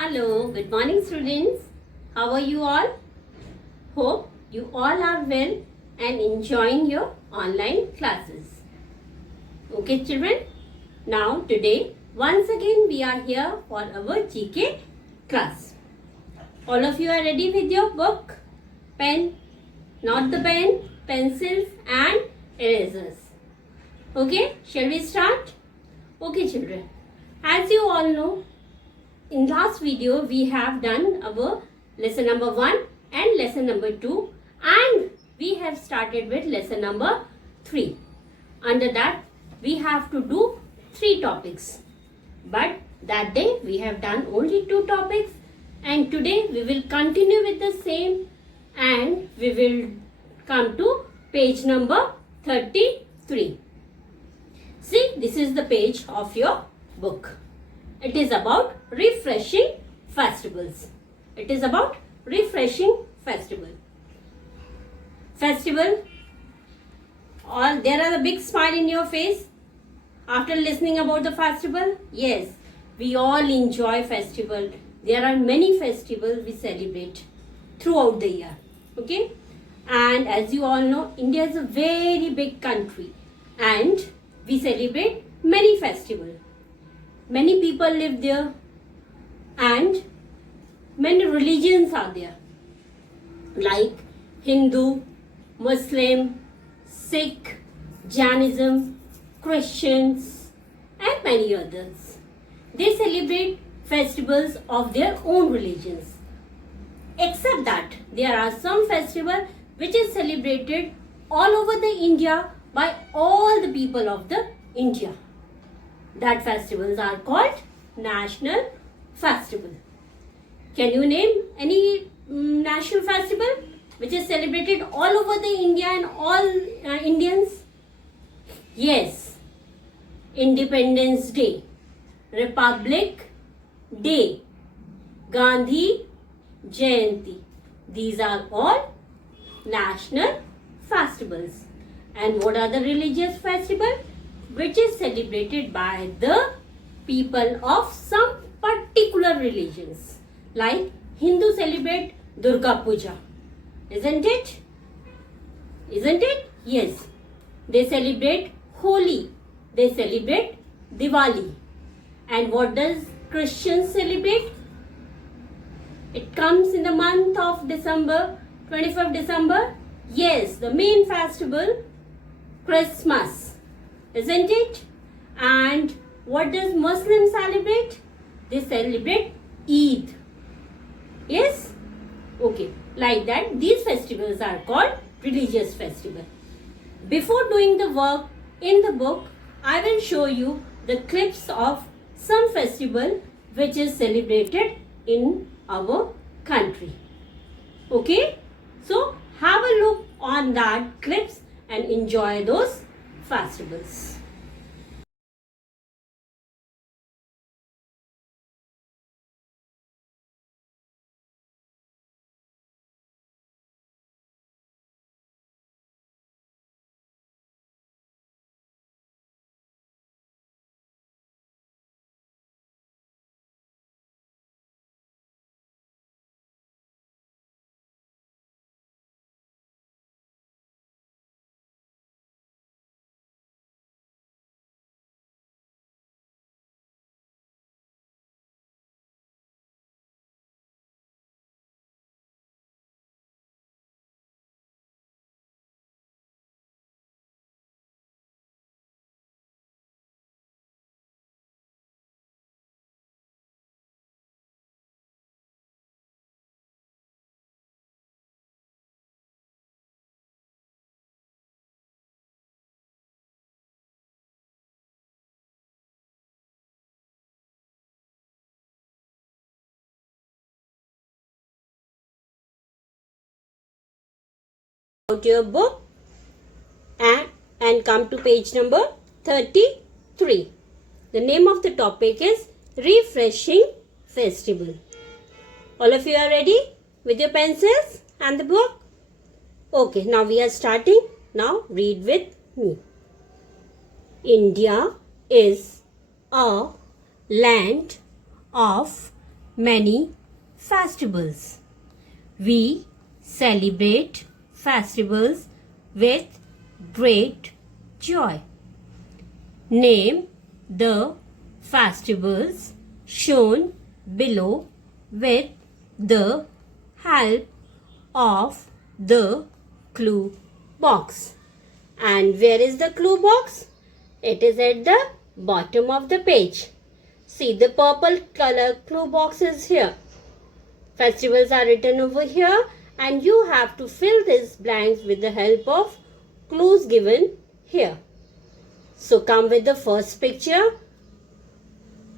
Hello, good morning students. How are you all? Hope you all are well and enjoying your online classes. Okay children, now today once again we are here for our GK class. All of you are ready with your book, pen, not the pen, pencils and erasers. Okay, shall we start? Okay children, as you all know, in last video we have done our lesson number 1 and lesson number 2 and we have started with lesson number 3. Under that we have to do 3 topics. But that day we have done only 2 topics and today we will continue with the same and we will come to page number 33. See, this is the page of your book. It is about refreshing festivals. It is about refreshing festival. Festival. All there are a big smile in your face after listening about the festival. Yes, we all enjoy festival. There are many festivals we celebrate throughout the year. Okay, and as you all know, India is a very big country, and we celebrate many festivals. Many people live there and many religions are there like Hindu, Muslim, Sikh, Jainism, Christians and many others. They celebrate festivals of their own religions. Except that there are some festivals which is celebrated all over the India by all the people of the India. That festivals are called national festival. Can you name any national festival which is celebrated all over the India and all Indians? Yes, Independence Day, Republic Day, Gandhi Jayanti. These are all national festivals. And what are the religious festivals? Which is celebrated by the people of some particular religions. Like Hindu celebrate Durga Puja. Isn't it? Isn't it? Yes. They celebrate Holi. They celebrate Diwali. And what does Christians celebrate? It comes in the month of December, 25th December. Yes, the main festival, Christmas. Isn't it? And what does Muslims celebrate? They celebrate Eid. Yes? Okay. Like that, these festivals are called religious festival. Before doing the work in the book, I will show you the clips of some festival which is celebrated in our country. Okay? So, have a look on that clips and enjoy those festivals. Out your book and come to page number 33. The name of the topic is Refreshing Festival. All of you are ready with your pencils and the book? Okay, now we are starting. Now read with me. India is a land of many festivals. We celebrate festivals with great joy. Name the festivals shown below with the help of the clue box. And where is the clue box? It is at the bottom of the page. See, the purple color clue box is here. Festivals are written over here and you have to fill these blanks with the help of clues given here. So come with the first picture.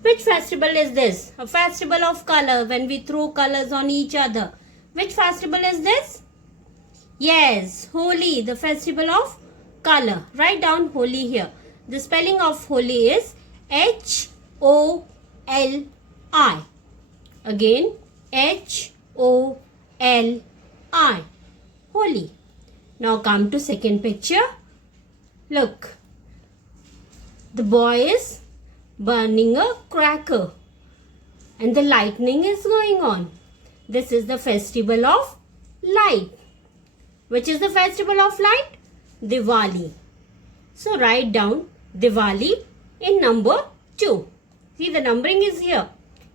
Which festival is this? A festival of color, when we throw colors on each other. Which festival is this? Yes, Holi, the festival of color. Write down Holi here. The spelling of Holi is H-O-L-I. Again, H-O-L-I. Holi. Now come to second picture. Look. The boy is burning a cracker and the lightning is going on. This is the festival of light. Which is the festival of light? Diwali. So write down Diwali in number 2. See, the numbering is here.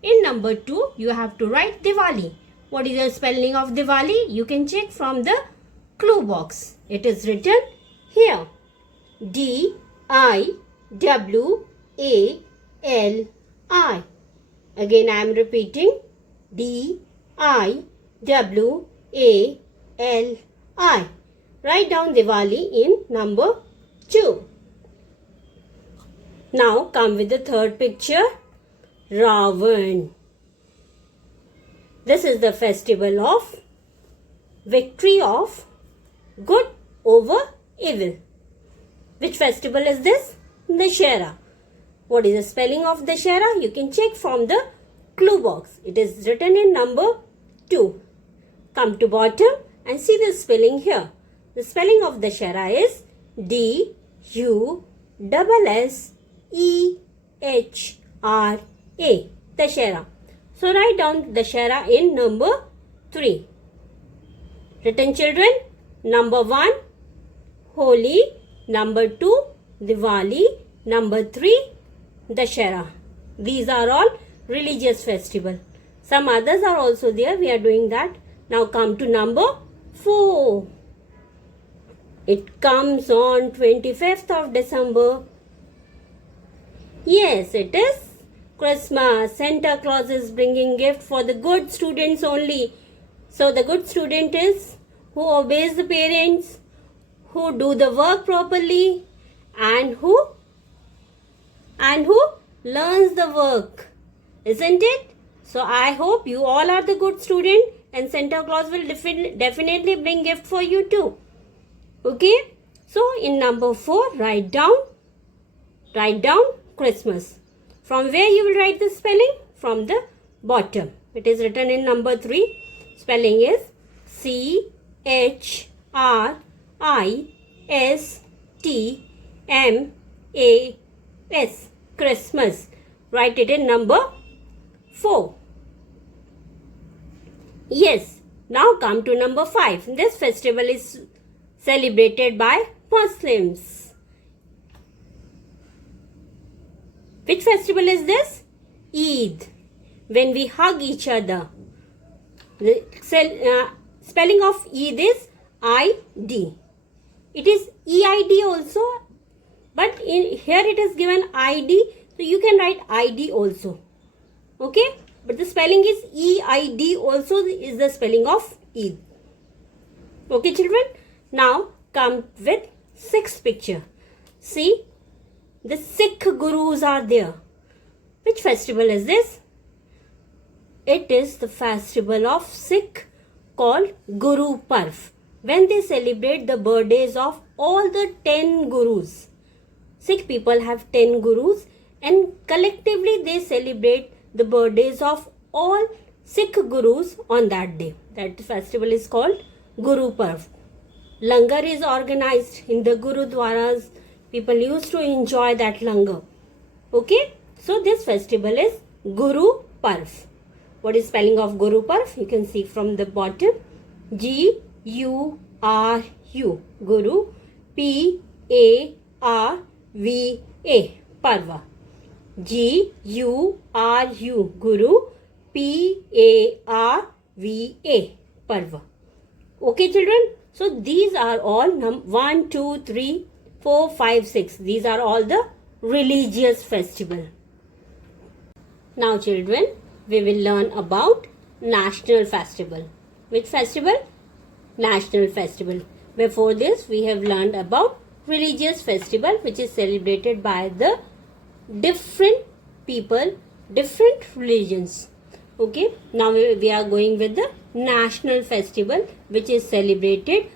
In number 2, you have to write Diwali. What is the spelling of Diwali? You can check from the clue box. It is written here. D-I-W-A-L-I. Again, I am repeating. D-I-W-A-L-I. Write down Diwali in number 2. Now come with the third picture. Ravan. This is the festival of victory of good over evil. Which festival is this? Dussehra. What is the spelling of Dussehra? You can check from the clue box. It is written in number 2. Come to bottom and see the spelling here. The spelling of Dussehra is D-U-S-S-E-H-R-A. Dussehra. So write down Dussehra in number 3. Written, children. Number 1, Holi. Number 2, Diwali. Number 3, Dussehra. These are all religious festivals. Some others are also there. We are doing that. Now come to number 4. It comes on 25th of December. Yes, it is Christmas. Santa Claus is bringing gift for the good students only. So the good student is who obeys the parents, who do the work properly, and who learns the work. Isn't it? So I hope you all are the good student and Santa Claus will definitely bring gift for you too. Okay? So in number 4, write down Christmas. From where you will write the spelling? From the bottom. It is written in number 3. Spelling is C-H-R-I-S-T-M-A-S. Christmas. Write it in number 4. Yes. Now come to number 5. This festival is celebrated by Muslims. Which festival is this? Eid. When we hug each other. The spelling of Eid is I-D. It is E-I-D also. But here it is given I-D. So you can write I-D also. Okay. But the spelling is E-I-D also is the spelling of Eid. Okay, children. Now come with 6th picture. See, the Sikh Gurus are there. Which festival is this? It is the festival of Sikh called Guru Parv. When they celebrate the birthdays of all the 10 Gurus. Sikh people have 10 Gurus and collectively they celebrate the birthdays of all Sikh Gurus on that day. That festival is called Guru Parv. Langar is organized in the Gurudwaras. People used to enjoy that langar. Okay. So this festival is Guru Parv. What is spelling of Guru Parv? You can see from the bottom. Guru. Guru. Parva. Parva. Guru. Guru. Parva. Parva. Okay, children. So these are all 1, 2, 3, 4, 5, 6. These are all the religious festival. Now children, we will learn about national festival. Which festival? National festival. Before this, we have learned about religious festival, which is celebrated by the different people, different religions. Okay, now we are going with the national festival, which is celebrated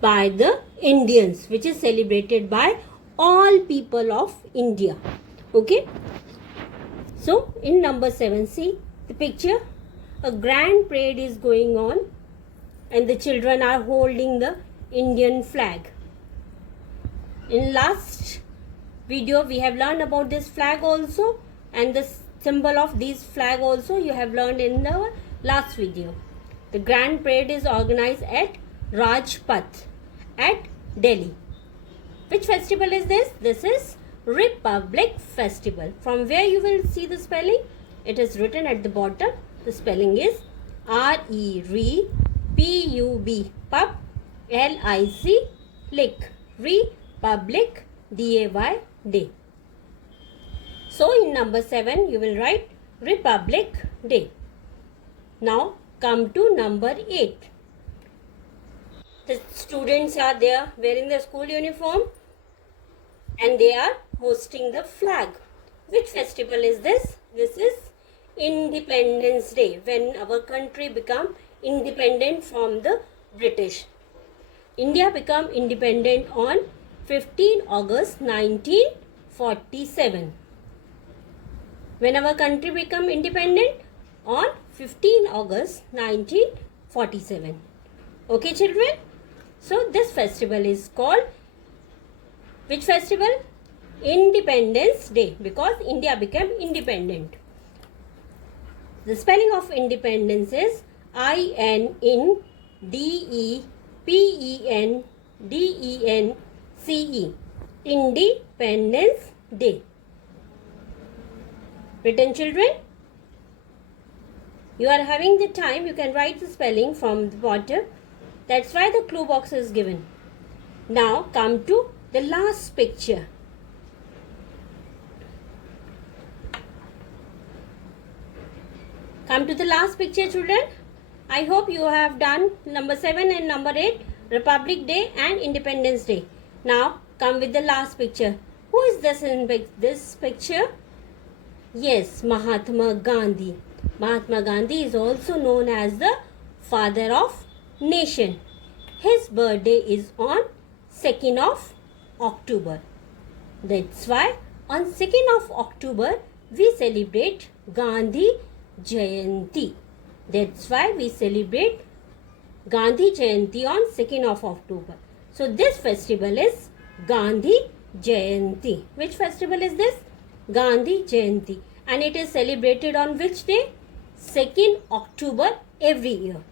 by the Indians, which is celebrated by all people of India. Okay, so in number 7, see the picture. A grand parade is going on and the children are holding the Indian flag. In last video we have learned about this flag also, and the symbol of this flag also you have learned in the last video. The grand parade is organized at Rajpath at Delhi. Which festival is this? This is Republic Festival. From where you will see the spelling? It is written at the bottom. The spelling is R-E-R-P-U-B, Pub, L-I-C, Lick, Republic, D-A-Y, Day. So in number 7 you will write Republic Day. Now come to number 8. The students are there wearing their school uniform and they are hosting the flag. Which festival is this? This is Independence Day, when our country become independent from the British. India become independent on 15 August 1947. When our country become independent? On 15 August 1947. Okay children? So this festival is called which festival? Independence Day, because India became independent. The spelling of independence is I-N-D-E-P-E-N-D-E-N-C-E. Independence Day. Written children? You are having the time, you can write the spelling from the bottom. That's why the clue box is given. Now come to the last picture. Come to the last picture children. I hope you have done number 7 and number 8, Republic Day and Independence Day. Now come with the last picture. Who is this in this picture? Yes, Mahatma Gandhi. Mahatma Gandhi is also known as the father of nation. His birthday is on 2nd of October. That's why on 2nd of October we celebrate Gandhi Jayanti. That's why we celebrate Gandhi Jayanti on 2nd of October. So this festival is Gandhi Jayanti. Which festival is this? Gandhi Jayanti. And it is celebrated on which day? 2nd October every year.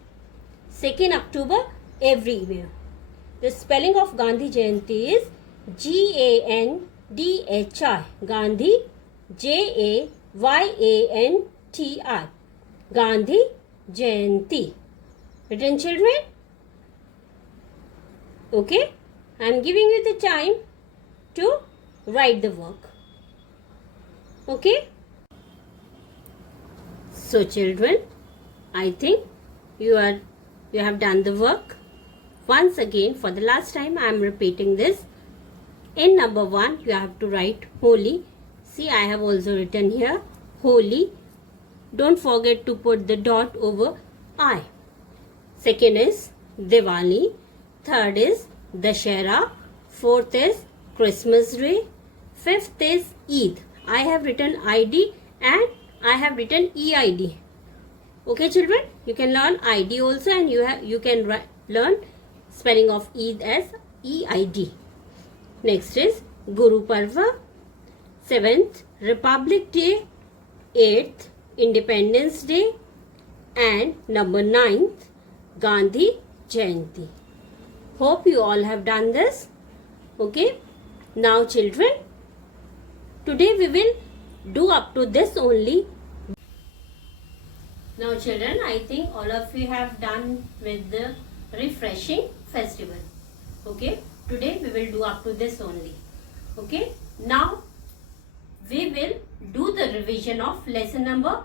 2nd October every year. The spelling of Gandhi Jayanti is G-A-N-D-H-I. Gandhi, J-A-Y-A-N-T-I. Gandhi Jayanti. Written children? Okay. I am giving you the time to write the work. Okay. So children, I think you have done the work. Once again, for the last time, I am repeating this. In number 1, you have to write holy. See, I have also written here holy. Don't forget to put the dot over I. Second is Diwali. Third is Dashera. Fourth is Christmas Day. Fifth is Eid. I have written ID and I have written EID. Okay children, you can learn ID also, and you can learn spelling of Eid as EID. Next is Guru Parva. 7th Republic Day. 8th Independence Day, and number 9th, Gandhi Jayanti. Hope you all have done this. Okay. Now children, today we will do up to this only. Now children, I think all of you have done with the refreshing festival. Okay. Today we will do up to this only. Okay. Now we will do the revision of lesson number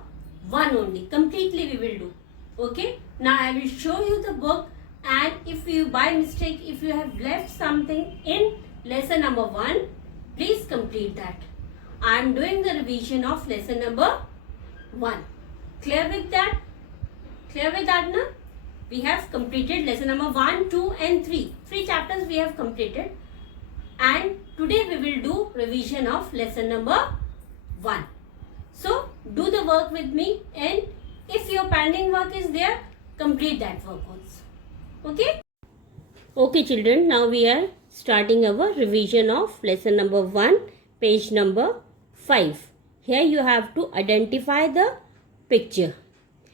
1 only. Completely we will do. Okay. Now I will show you the book, and if you by mistake if you have left something in lesson number 1, please complete that. I am doing the revision of lesson number 1. Clear with that? Clear with that now? We have completed lesson number 1, 2 and 3. 3 chapters we have completed. And today we will do revision of lesson number 1. So do the work with me, and if your pending work is there, complete that work also. Okay? Okay children, now we are starting our revision of lesson number 1, page number 5. Here you have to identify the picture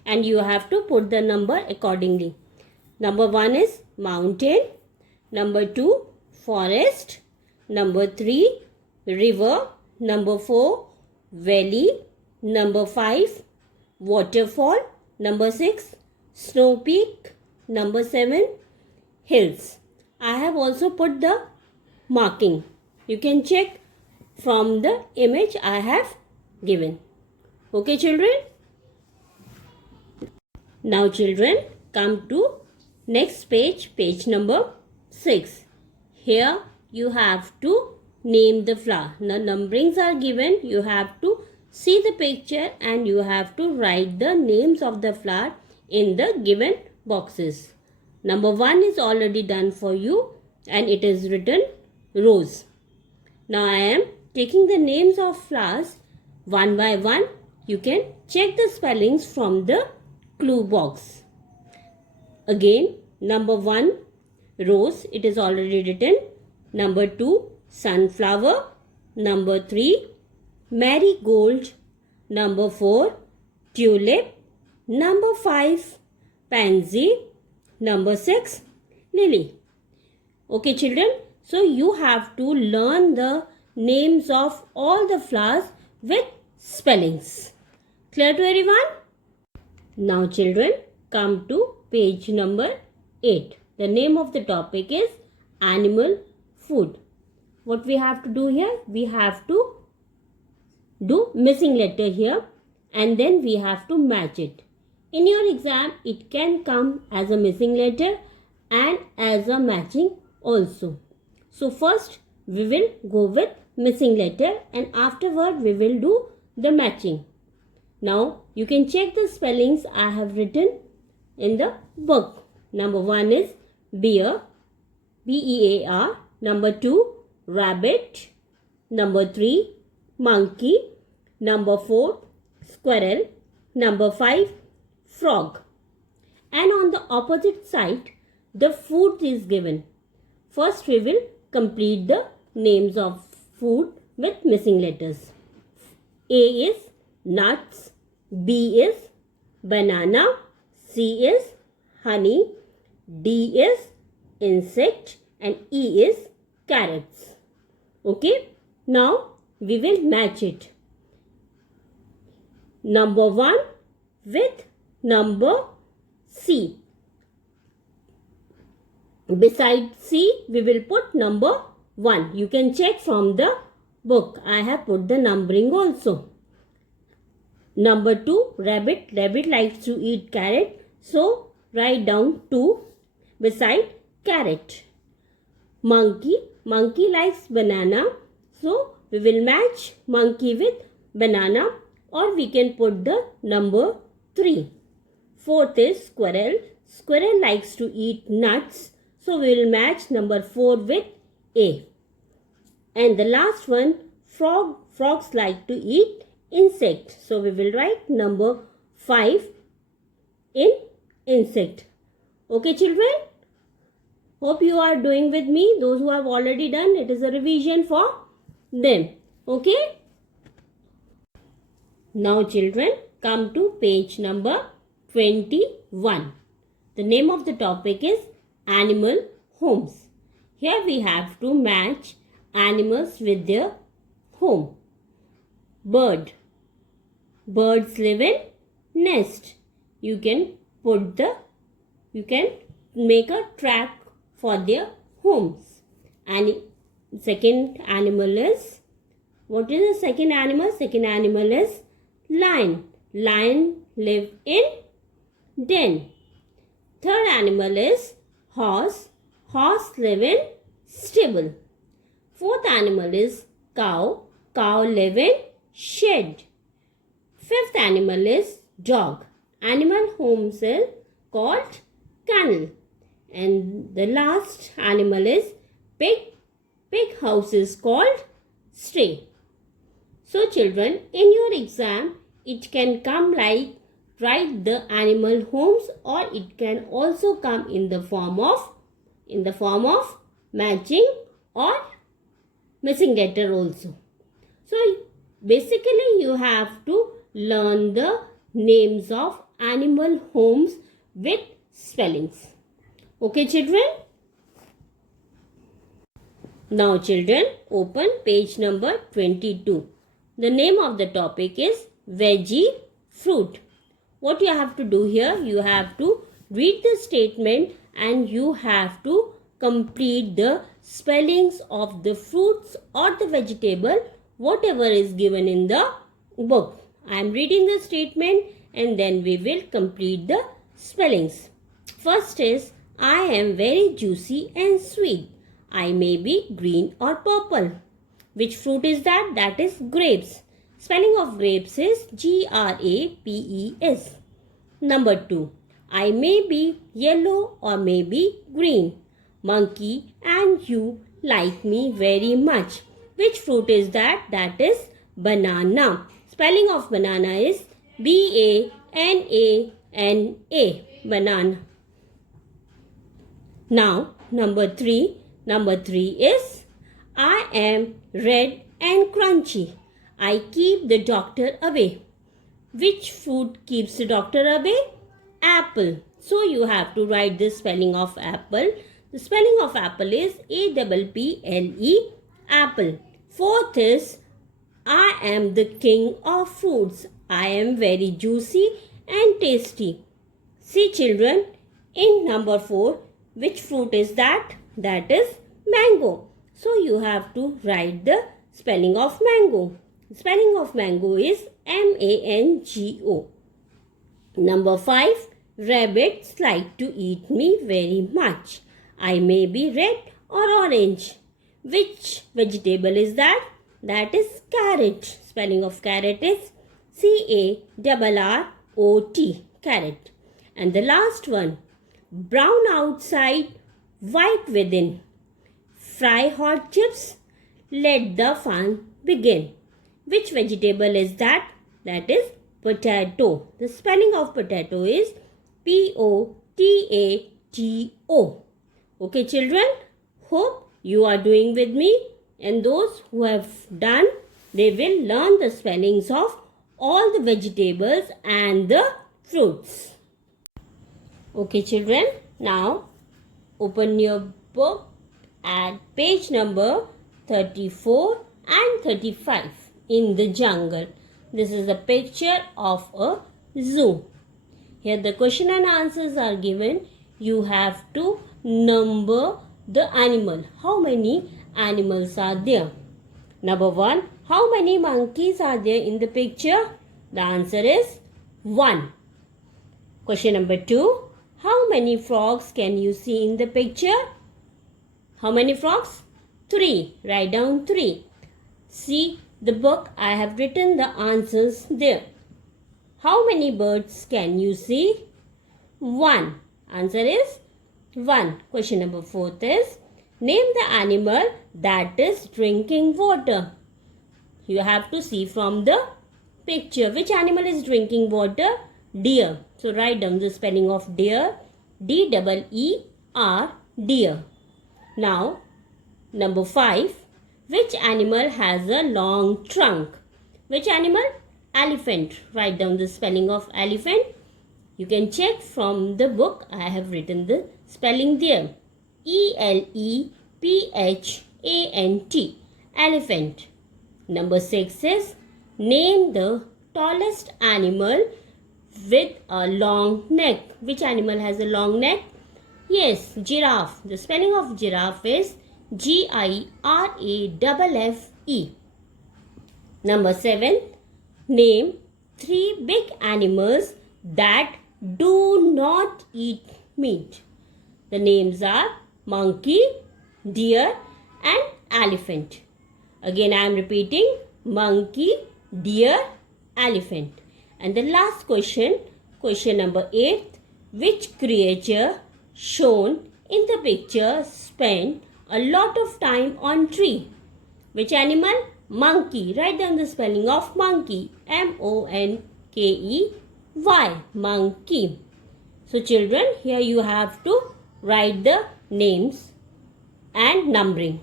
and you have to put the number accordingly. Number 1 is mountain, number 2 forest, number 3 river, number 4 valley, number 5 waterfall, number 6 snow peak, number 7 hills. I have also put the marking. You can check from the image I have given. Okay children? Now children, come to next page, page number 6. Here you have to name the flower. The numberings are given. You have to see the picture and you have to write the names of the flower in the given boxes. Number 1 is already done for you and it is written rose. Now I am taking the names of flowers one by one. You can check the spellings from the clue box. Again, number 1 rose, it is already written. Number 2 sunflower, number 3 marigold, number 4 tulip, number 5 pansy, number 6 lily. Okay children, so you have to learn the names of all the flowers with spellings. Clear to everyone? Now children, come to page number 8. The name of the topic is animal food. What we have to do here? We have to do missing letter here and then we have to match it. In your exam, it can come as a missing letter and as a matching also. So first we will go with missing letter and afterward we will do the matching. Now you can check the spellings I have written in the book. Number 1 is bear, B-E-A-R. Number 2 rabbit. Number 3 monkey. Number 4 squirrel. Number 5 frog. And on the opposite side the food is given. First we will complete the names of food with missing letters. A is nuts, B is banana, C is honey, D is insect and E is carrots. Okay, now we will match it. Number 1 with number C. Beside C, we will put number 1. You can check from the book. I have put the numbering also. Number 2, rabbit. Rabbit likes to eat carrot. So, write down 2 beside carrot. Monkey. Monkey likes banana. So, we will match monkey with banana or we can put the number 3. Fourth is squirrel. Squirrel likes to eat nuts. So, we will match number 4 with A. And the last one, frog. Frogs like to eat insect. So, we will write number 5 in insect. Okay, children? Hope you are doing with me. Those who have already done, it is a revision for them. Okay? Now, children, come to page number 21. The name of the topic is animal homes. Here we have to match animals with their home. Bird. Birds live in nest. You can make a track for their homes. And second animal is, what is the second animal? Second animal is lion. Lion live in den. Third animal is horse. Horse live in stable. Fourth animal is cow. Cow live in shed. Fifth animal is dog. Animal homes are called kennel. And the last animal is pig. Pig house is called stray. So children, in your exam, it can come like write the animal homes, or it can also come in the form of matching or missing letter also. So basically you have to learn the names of animal homes with spellings. Okay children? Now children, open page number 22. The name of the topic is veggie fruit. What you have to do here, you have to read the statement and you have to complete the spellings of the fruits or the vegetable, whatever is given in the book. I am reading the statement and then we will complete the spellings. First is, I am very juicy and sweet. I may be green or purple. Which fruit is that? That is grapes. Spelling of grapes is Grapes. Number 2. I may be yellow or may be green. Monkey and you like me very much. Which fruit is that? That is banana. Spelling of banana is Banana. Banana. Now, number 3. Number 3 is, I am red and crunchy. I keep the doctor away. Which fruit keeps the doctor away? Apple. So you have to write the spelling of apple. The spelling of apple is Apple. Apple. Fourth is, I am the king of fruits. I am very juicy and tasty. See children, in number 4, which fruit is that? That is mango. So you have to write the spelling of mango. The spelling of mango is Mango. Number 5, rabbits like to eat me very much. I may be red or orange. Which vegetable is that? That is carrot. Spelling of carrot is Carrot. Carrot. And the last one, brown outside, white within. Fry hot chips, let the fun begin. Which vegetable is that? That is potato. The spelling of potato is Potato. Okay children, hope you are doing with me, and those who have done, they will learn the spellings of all the vegetables and the fruits. Okay children, now open your book at page number 34 and 35 in the jungle. This is a picture of a zoo. Here the question and answers are given. You have to number the animal. How many animals are there? Number 1. How many monkeys are there in the picture? The answer is 1. Question number 2. How many frogs can you see in the picture? How many frogs? 3. Write down 3. See the book, I have written the answers there. How many birds can you see? 1. Answer is 1. Question number 4 is, name the animal that is drinking water. You have to see from the picture which animal is drinking water. Deer. So write down the spelling of deer. Deer. Deer. Now, number 5. Which animal has a long trunk? Which animal? elephant. Write down the spelling of elephant. You can check from the book. I have written the spelling there. E-L-E-P-H-A-N-T. Elephant. Number 6 is name the tallest animal with a long neck. Which animal has a long neck? Yes, giraffe. The spelling of giraffe is G-I-R-A-F-F-E. Number 7. Name 3 big animals that do not eat meat. The names are monkey, deer and elephant. Again I am repeating: monkey, deer, elephant. And the last question, question number 8. Which creature shown in the picture spent a lot of time on tree? Which animal? Monkey. Write down the spelling of monkey. M-O-N-K-E-Y. Monkey. So children, here you have to write the names and numbering.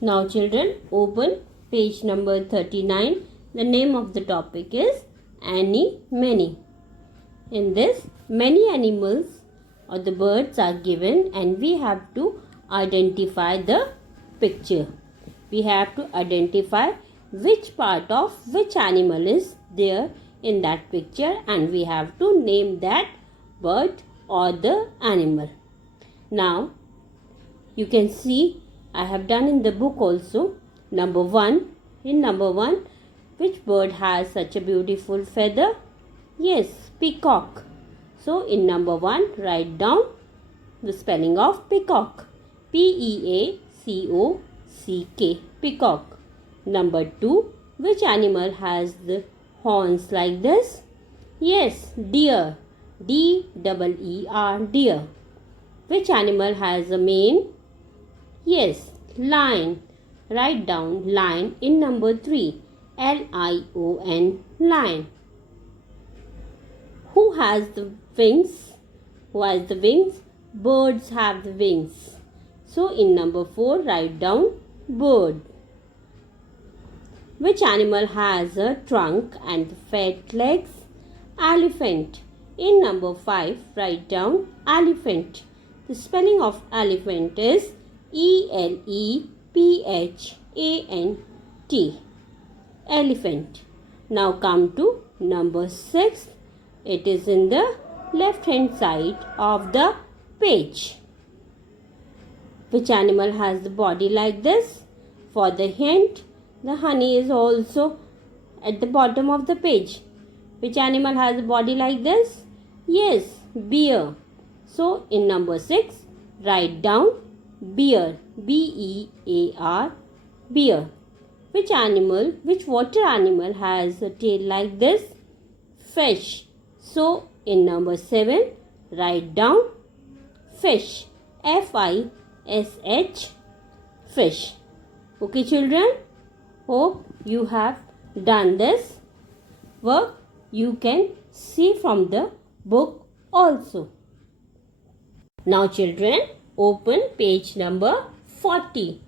Now children, open page number 39. The name of the topic is Any Many. In this, many animals or the birds are given and we have to identify the picture. We have to identify which part of which animal is there in that picture and we have to name that bird or the animal. Now, you can see I have done in the book also. Number 1. In number 1, which bird has such a beautiful feather? Yes, peacock. So, in number 1, write down the spelling of peacock. P-E-A-C-O-C-K. Peacock. Number 2, which animal has the horns like this? Yes, deer. D-E-E-R. Deer. Which animal has a mane? Yes, lion. Write down lion in number 3. L-I-O-N. Lion. Who has the wings? Who has the wings? Birds have the wings. So in number 4, write down bird. Which animal has a trunk and fat legs? Elephant. In number 5, write down elephant. The spelling of elephant is E-L-E-P-H-A-N-T. Elephant. Now come to number 6. It is in the left hand side of the page. Which animal has the body like this? For the hint, the honey is also at the bottom of the page. Which animal has a body like this? Yes, bear. So in number 6, write down bear. B-E-A-R. Bear. Which animal, which water animal has a tail like this? Fish. So in number 7, write down fish. F-I-S-H. Fish. Okay children, hope you have done this work. You can see from the book also. Now children, open page number 40.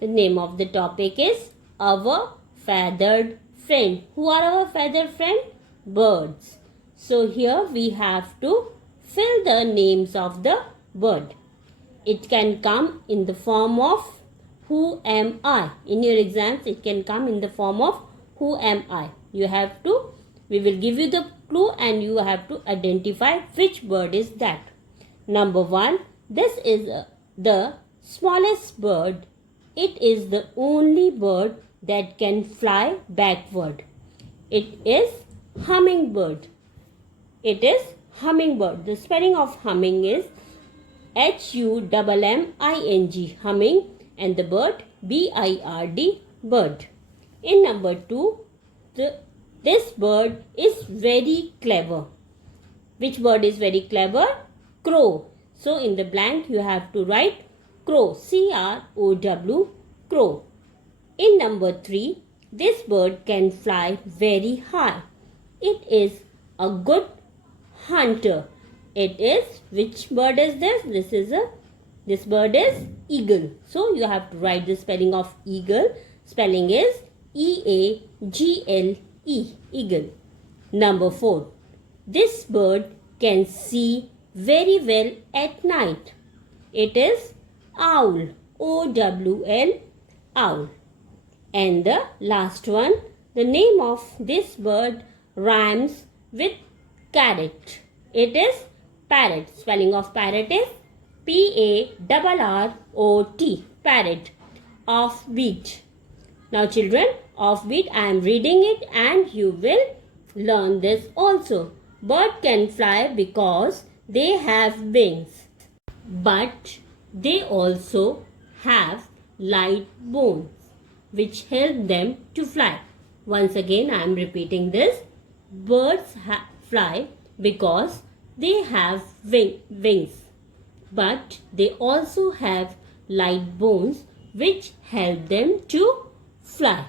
The name of the topic is Our Feathered Friend. Who are our feathered friend? Birds. So here we have to fill the names of the bird. It can come in the form of who am I. In your exams, it can come in the form of who am I. You have to, we will give you the clue and you have to identify which bird is that. Number 1, this is the smallest bird. It is the only bird that can fly backward. It is hummingbird. It is hummingbird. The spelling of humming is H-U-M-M-I-N-G. Humming, and the bird B-I-R-D. Bird. In number 2, this bird is very clever. Which bird is very clever? Crow. So in the blank you have to write crow. C-R-O-W. Crow. In number 3, this bird can fly very high. It is a good hunter. It is, which bird is this? This bird is eagle. So you have to write the spelling of eagle. Spelling is E-A-G-L-E. eagle. Number 4. This bird can see very well at night. It is owl. O-W-L, owl. And the last one, the name of this bird rhymes with carrot. It is parrot. Spelling of parrot is P-A-R-R-O-T, parrot. Offbeat. Now children, offbeat, I am reading it and you will learn this also. Bird can fly because they have wings, but they also have light bones which help them to fly. Once again I am repeating this. Birds fly because they have wings, but they also have light bones which help them to fly.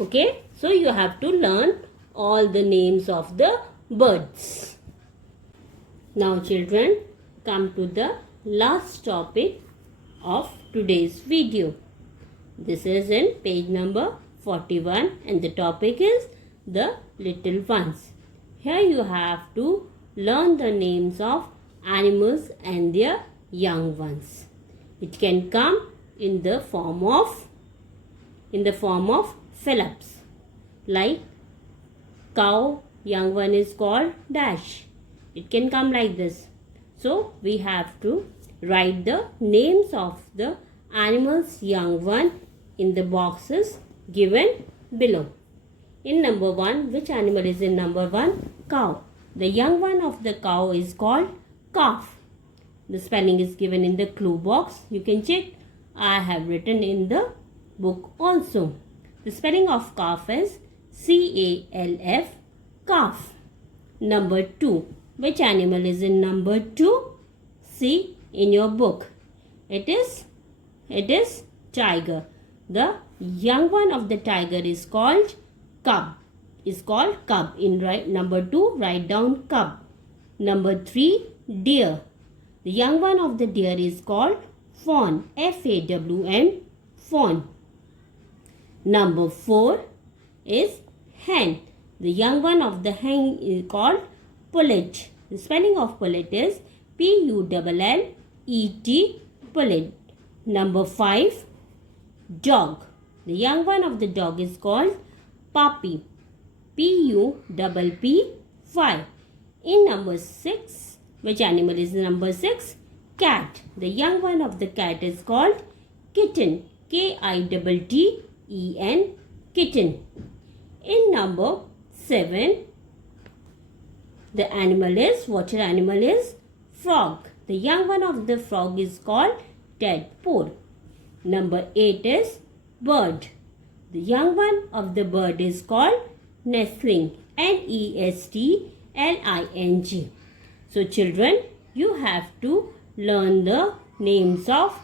Okay, so you have to learn all the names of the birds. Now children, come to the last topic of today's video. This is in page number 41 and the topic is the little ones. Here you have to learn the names of animals and their young ones. It can come in the form of Phillips. Like cow, young one is called dash. It can come like this. So we have to write the names of the animals young one in the boxes given below. In number 1, which animal is in number 1? Cow. The young one of the cow is called calf. The spelling is given in the clue box. You can check. I have written in the book also. The spelling of calf is C-A-L-F, calf. Number 2. Which animal is in number 2? See in your book. It is tiger. The young one of the tiger is called cub. In number 2, write down cub. Number 3, deer. The young one of the deer is called fawn. F-A-W-N, fawn. Number 4 is hen. The young one of the hen is called pullet. The spelling of pullet is P-U-L-L-E-T, pullet. Number 5, dog. The young one of the dog is called puppy. P-U-P-P-Y. In number 6, which animal is number 6? Cat. The young one of the cat is called kitten. K-I-T-T-E-N, kitten. In number 7, the animal is, water animal is frog. The young one of the frog is called tadpole. Number 8 is bird. The young one of the bird is called nestling. N-E-S-T-L-I-N-G. So children, you have to learn the names of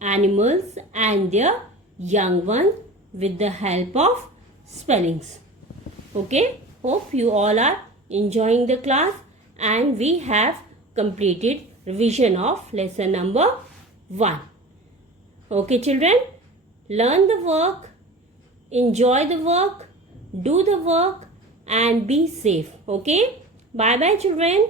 animals and their young ones with the help of spellings. Okay, hope you all are enjoying the class and we have completed revision of lesson number 1. Okay children, learn the work, enjoy the work, do the work and be safe. Okay, bye bye children.